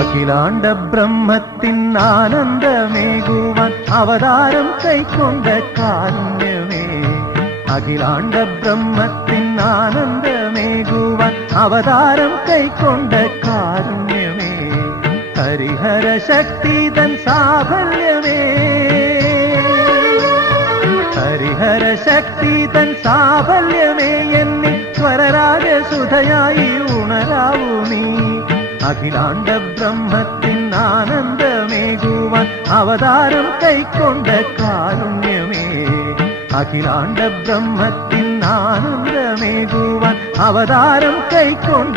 അഖിലാണ്ട ബ്രഹ്മത്തിൻ ആനന്ദമേകുവാൻ അവതാരം കൈക്കൊണ്ട കാരുണ്യമേ, അഖിലാണ്ട ബ്രഹ്മത്തിൻ ആനന്ദമേകുവാൻ അവതാരം കൈക്കൊണ്ട കാരുണ്യമേ, ഹരിഹര ശക്തി തൻ സാഫല്യമേ, ഹരിഹര ശക്തി തൻ സാഫല്യമേ, എന്നിൽ സ്വരരാജസുധയായി ഉണരാവൂ നീ. അഖിലാണ്ട ബ്രഹ്മത്തിൻ ആനന്ദമേകുവാൻ അവതാരം കൈക്കൊണ്ട കാരുണ്യമേ, അഖിലാണ്ട ബ്രഹ്മത്തിൻ ആനന്ദമേകുവാൻ അവതാരം കൈക്കൊണ്ട